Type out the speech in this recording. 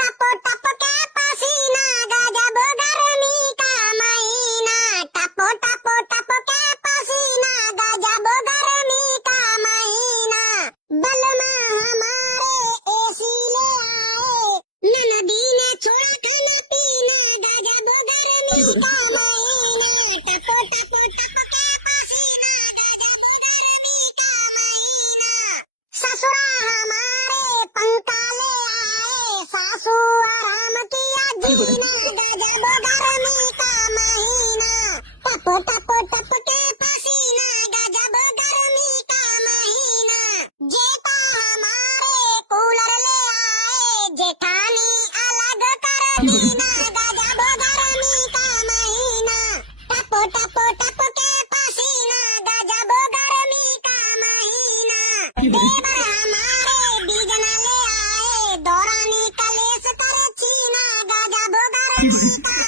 टपो टप के पसीना गजब गर्मी का महीना। टपो टपो टप के पसीना गजब गर्मी का महीना। बलमा हमारे एसी ले आए, ननदी ने छोड़ा खाना पीना गजब गर्मी का महीने। टपो टपो टप के पसीना गजब गर्मी का महीना। ससुरा हमारे पंखा ले आए, सासू आराम किया जीना गजब गर्मी का महीना। टप टप टप के पसीना गजब गर्मी का महीना। जेठा हमारे कूलर ले आए, जेठानी अलग कर देना गजब गर्मी का महीना। टप टप टप के पसीना गजब गर्मी का महीना। देवर हमारे बीजना ले आए, दौरानी कलेश कर छीना गजब गर्मी का